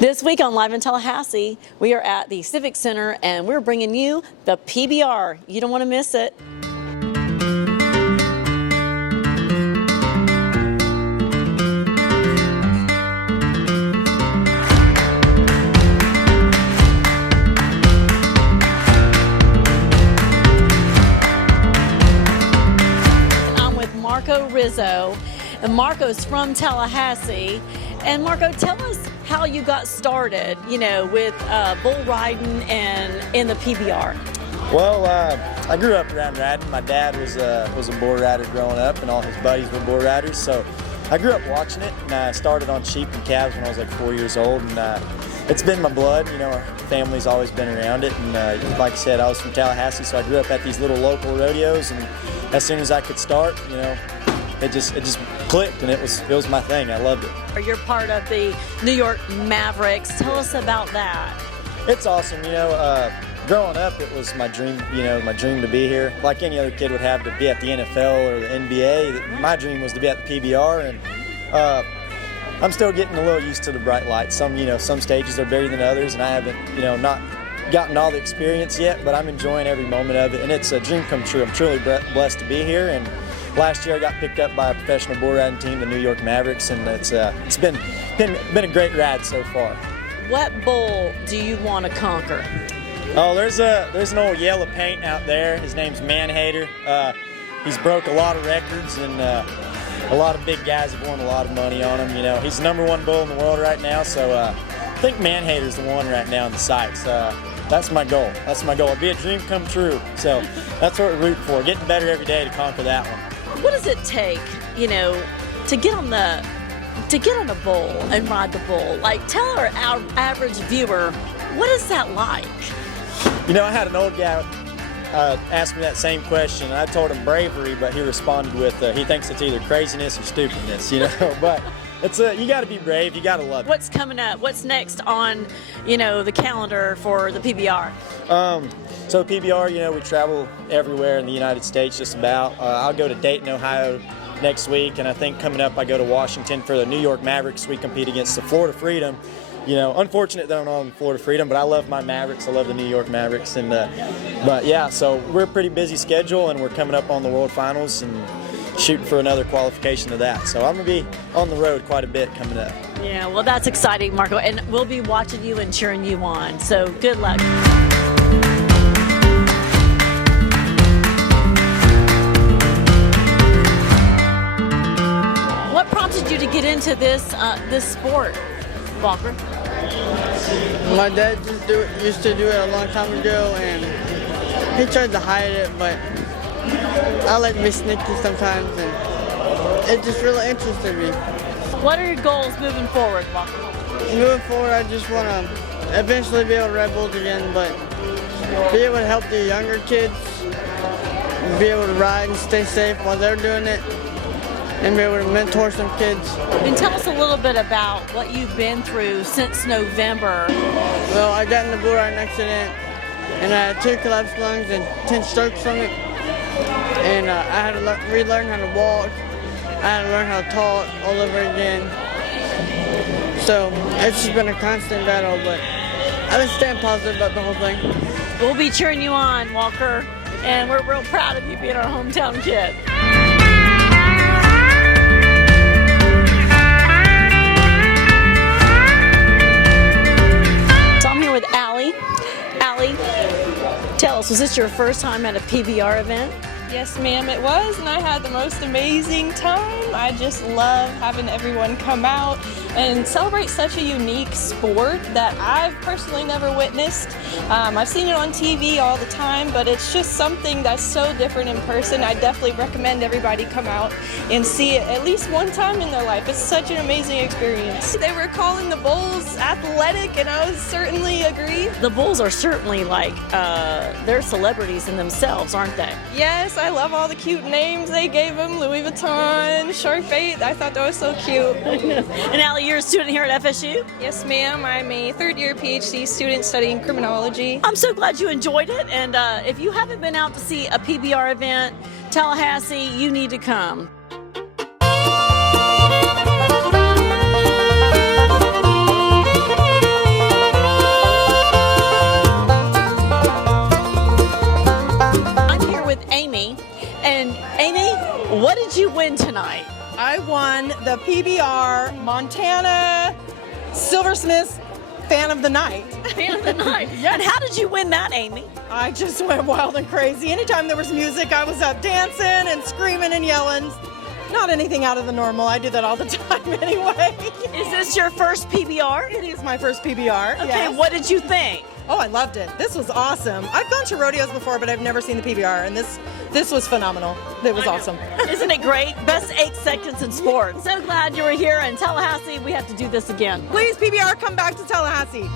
This week on Live in Tallahassee, we are at the Civic Center and we're bringing you the PBR. You don't want to miss it. I'm with Marco Rizzo, and Marco's from Tallahassee. And Marco, tell us how you got started, with bull riding and in the PBR. Well, I grew up around riding. My dad was a bull rider growing up, and all his buddies were bull riders. So I grew up watching it, and I started on sheep and calves when I was like 4 years old. And it's been my blood. Our family's always been around it. And like I said, I was from Tallahassee, so I grew up at these little local rodeos. And as soon as I could start, it just clicked, and it was my thing. I loved it. You're part of the New York Mavericks. Tell us about that. It's awesome. Growing up, it was my dream. My dream to be here, like any other kid would have, to be at the NFL or the NBA. My dream was to be at the PBR, and I'm still getting a little used to the bright lights. Some stages are bigger than others, and I haven't, not gotten all the experience yet. But I'm enjoying every moment of it, and it's a dream come true. I'm truly blessed to be here. And last year I got picked up by a professional bull riding team, the New York Mavericks, and it's been a great ride so far. What bull do you want to conquer? Oh, there's an old yellow paint out there. His name's Man-Hater. He's broke a lot of records, and a lot of big guys have won a lot of money on him. He's the #1 bull in the world right now, so I think Man-Hater's the one right now in the sights. That's my goal. It'd be a dream come true. So that's what we're rooting for. Getting better every day to conquer that one. What does it take, to get on a bull and ride the bull? Like, tell our average viewer, what is that like? I had an old guy ask me that same question, and I told him bravery, but he responded with, he thinks it's either craziness or stupidness, But it's you got to be brave. You got to love it. What's coming up? What's next on, the calendar for the PBR? So PBR, we travel everywhere in the United States just about. I'll go to Dayton, Ohio next week, and I think coming up I go to Washington for the New York Mavericks. We compete against the Florida Freedom. Unfortunate that I'm on Florida Freedom, but I love my Mavericks. I love the New York Mavericks. And but yeah, so we're a pretty busy schedule, and we're coming up on the World Finals and shooting for another qualification to that. So I'm going to be on the road quite a bit coming up. Yeah, well, that's exciting, Marco, and we'll be watching you and cheering you on. So good luck. What prompted you to get into this sport, Walker? My dad used to do it a long time ago, and he tried to hide it, but I like to be sneaky sometimes, and it just really interested me. What are your goals moving forward, Walker? Moving forward, I just want to eventually be able to ride bulls again, but be able to help the younger kids be able to ride and stay safe while they're doing it, and be able to mentor some kids. And tell us a little bit about what you've been through since November. Well, I got in a bull riding accident, and I had 2 collapsed lungs and 10 strokes from it. And I had to relearn how to walk. I had to learn how to talk all over again. So it's just been a constant battle, but I've been staying positive about the whole thing. We'll be cheering you on, Walker, and we're real proud of you being our hometown kid. So I'm here with Allie. Allie, tell us, was this your first time at a PBR event? Yes, ma'am, it was, and I had the most amazing time. I just love having everyone come out and celebrate such a unique sport that I've personally never witnessed. I've seen it on TV all the time, but it's just something that's so different in person. I definitely recommend everybody come out and see it at least one time in their life. It's such an amazing experience. They were calling the bulls athletic, and I would certainly agree. The bulls are certainly they're celebrities in themselves, aren't they? Yes, I love all the cute names they gave them. Louis Vuitton, Shark Bait. I thought that was so cute. And Allie, you're a student here at FSU? Yes, ma'am. I'm a third-year PhD student studying criminology. I'm so glad you enjoyed it. And if you haven't been out to see a PBR event, Tallahassee, you need to come. PBR Montana Silversmiths Fan of the Night. Fan of the night. And how did you win that, Amy? I just went wild and crazy. Anytime there was music, I was up dancing and screaming and yelling. Not anything out of the normal. I do that all the time anyway. Is this your first PBR? It is my first PBR. Okay, yes. what did you think? Oh, I loved it. This was awesome. I've gone to rodeos before, but I've never seen the PBR, and this was phenomenal. It was awesome. Isn't it great? Best 8 seconds in sports. So glad you were here in Tallahassee. We have to do this again. Please, PBR, come back to Tallahassee.